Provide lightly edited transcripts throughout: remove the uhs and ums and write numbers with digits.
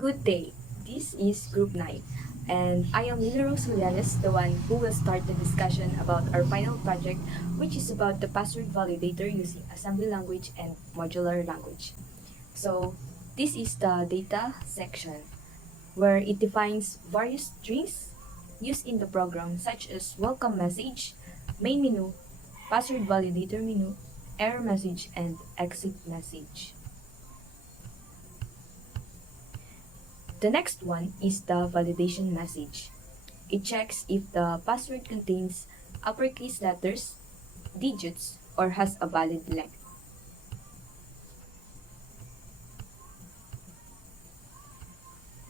Good day. This is Group 9, and I am Lina Rose Julianes, the one who will start the discussion about our final project, which is about the password validator using assembly language and modular language. So, this is the data section, where it defines various strings used in the program, such as welcome message, main menu, password validator menu, error message, and exit message. The next one is the validation message. It checks if the password contains uppercase letters, digits, or has a valid length.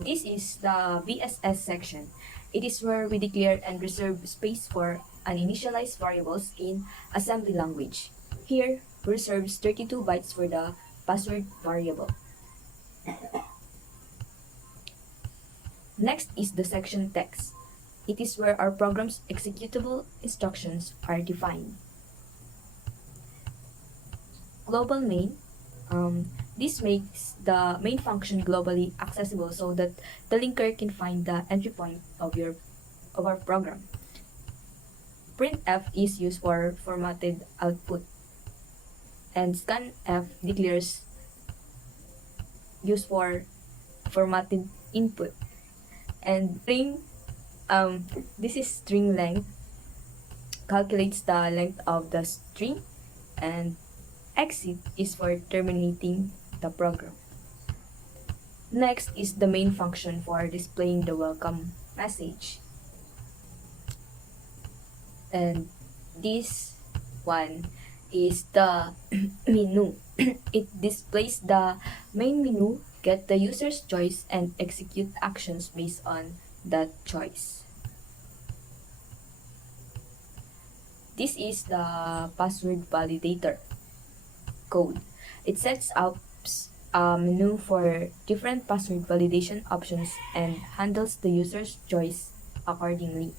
This is the VSS section. It is where we declare and reserve space for uninitialized variables in assembly language. Here, we reserve 32 bytes for the password variable. Next is the section text. It is where our program's executable instructions are defined. Global main. This makes the main function globally accessible so that the linker can find the entry point of our program. Printf is used for formatted output, and scanf declares used for formatted input. And string, this is string length, calculates the length of the string, and exit is for terminating the program. Next is the main function for displaying the welcome message. And this one is the menu. It displays the main menu, get the user's choice, and execute actions based on that choice. This is the password validator code. It sets up a menu for different password validation options and handles the user's choice accordingly.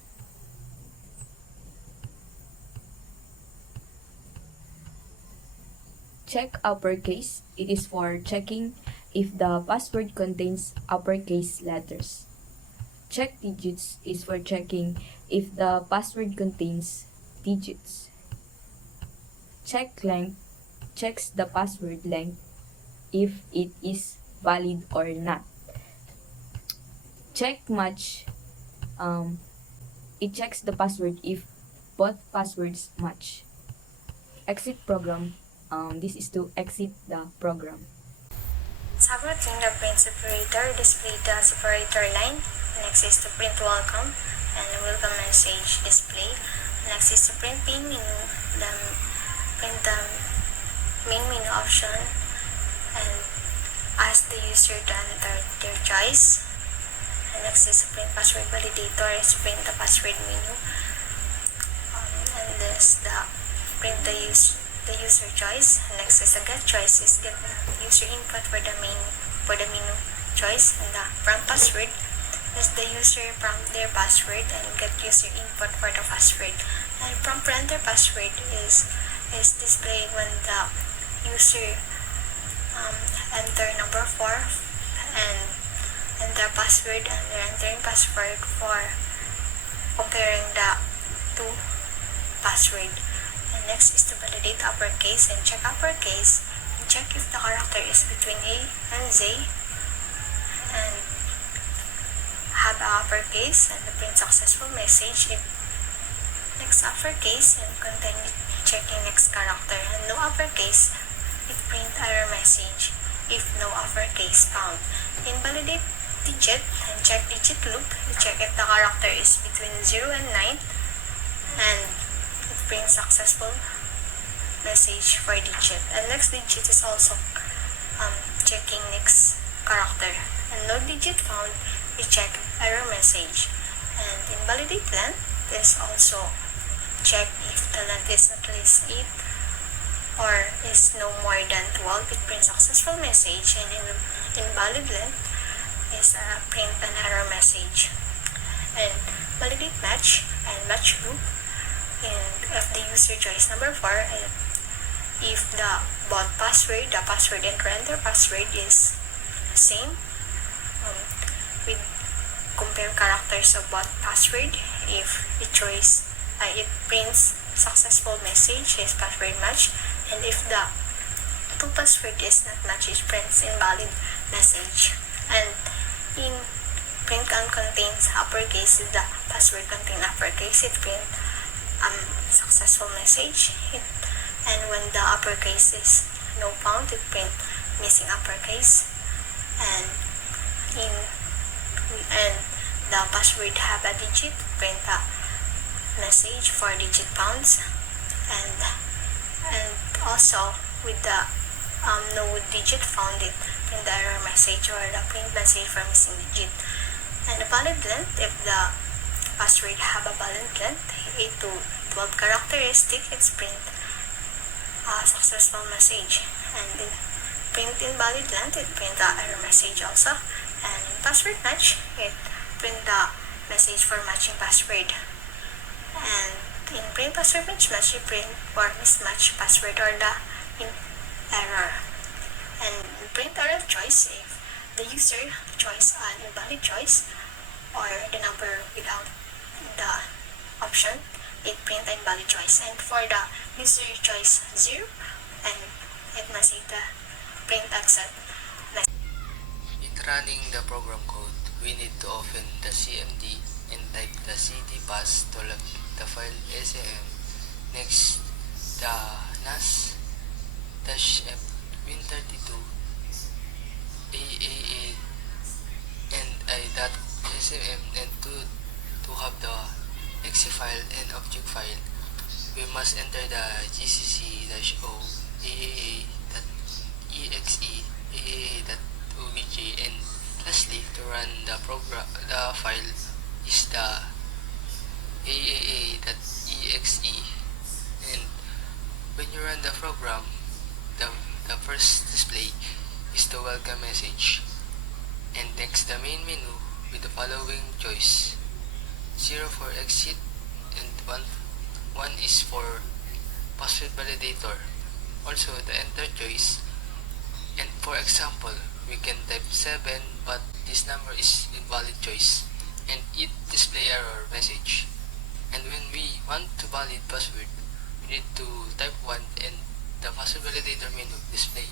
Check uppercase. It is for checking if the password contains uppercase letters. Check digits is for checking if the password contains digits. Check length checks the password length if it is valid or not. Check match. It checks the password if both passwords match. Exit program. This is to exit the program. Subroutine the print separator display the separator line. Next is to print welcome and welcome message display. Next is to print main menu, print the main menu option and ask the user to enter their choice. And next is to print password validator is print the password menu. And this the print the user choice. Next is the get choice is get user input for the menu choice, and the prompt password is the user prompt their password and get user input for the password. And prompt for enter password is displayed when the user enter number 4 and enter password, and they're entering password for comparing the two password. And next is to validate uppercase and check uppercase and check if the character is between A and Z and have a uppercase and the print successful message. If next uppercase and continue checking next character, and no uppercase, it print error message if no uppercase found. Invalidate digit and check digit loop, you check if the character is between 0 and 9 and print successful message for digit. And next digit is also checking next character, and no digit found, we check error message. And invalidate length is also check if the length is at least 8 or is no more than 12, it prints successful message. And invalid length is print an error message. And validate match and match loop, and if the user choice number 4, if the both password, the password and enter password is same, characters of both password. If it prints successful message, is password match, and if the two password is not matched, it prints invalid message. And in print contains uppercase, if the password contain uppercase, it print successful message. And when the uppercase is no found, it print missing uppercase. And the password have a digit, print a message for digit pounds. And also with the no digit found, it print the error message or the print message for missing digit. And the valid length, if the password have a valid length 8 to 12 characteristic, it's print a successful message. And in print invalid length, it print the error message also. And in password match, it print the message for matching password. And in print password match, it print for mismatch password or the error. And in print error choice, if the user choice an invalid choice or the number without the option, it print an invalid choice. And for the user choice 0, and it must the print accept. In running the program code, we need to open the CMD and type the cd pass to load the file SAM. Next, the NAS-F Win32 AAA and I.SMM, and to have the exe file and object file, we must enter the gcc-o aaa.exe aaa.obj, and lastly, to run the program, the file is the aaa.exe. And when you run the program, the first display is the welcome message, and next the main menu with the following choice: 0 for exit and 1 is for password validator. Also the enter choice, and for example we can type 7, but this number is invalid choice and it display error message. And when we want to valid password, we need to type 1 and the password validator menu display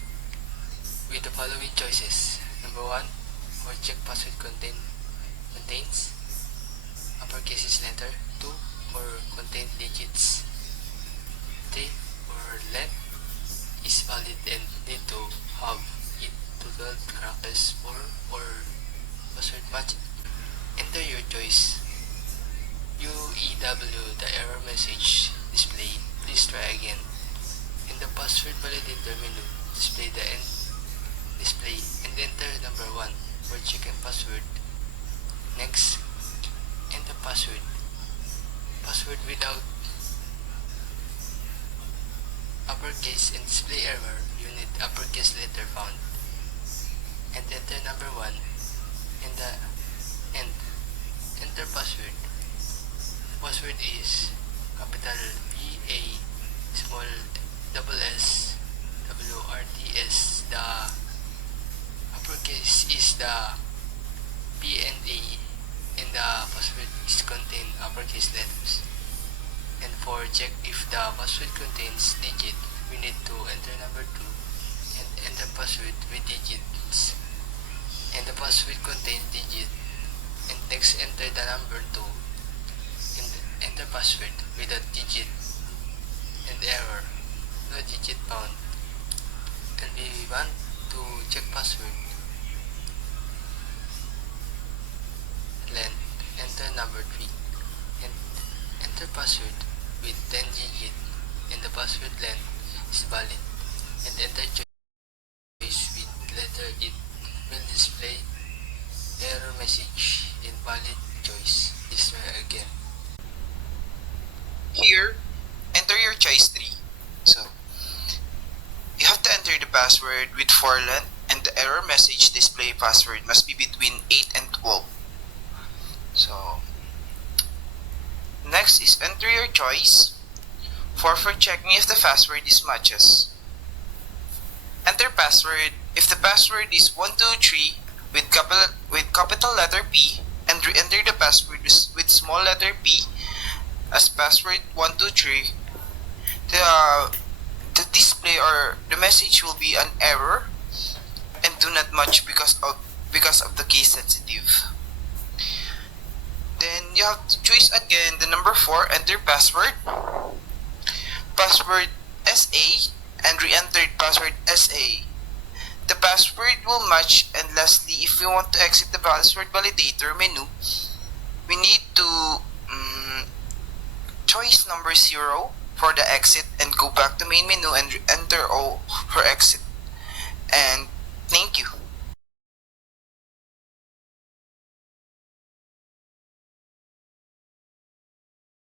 with the following choices: number 1 for check password contains uppercase letter, 2 for contain digits, 3 for length is valid and need to have it to 12 characters, 4 for password match. Enter your choice. UEW, the error message display, please try again. In the password validator menu, display the end display and enter number 1 for chicken password. Next, enter password without uppercase and display error, you need uppercase letter found, and enter number 1 in the end. Enter password. Password is capital VA small S WRTS. The uppercase is the PNA, and the password is contain uppercase letters. And for check if the password contains digit, we need to enter number 2 and enter password with digits. And the password contains digit, and next enter the number 2 and enter password with a digit and error, no digit found. And we want to check password, length, enter number 3 and enter password with 10 digit, and the password length is valid, and enter choice with letter. It will display error message, invalid choice. Please try again. Here, enter your choice 3. So, you have to enter the password with 4 length, and the error message display password must be between 8 and 12. So, next is enter your choice 4 for checking if the password is matches. Enter password if the password is 123 with capital letter P, and re-enter the password password with small letter P as password 123, the display or the message will be an error and do not match because of the case sensitive. Then you have to choose again the number 4, enter password SA, and re-enter password SA. The password will match, and lastly, if we want to exit the password validator menu, we need to choice number 0 for the exit and go back to main menu and enter O for exit. And thank you.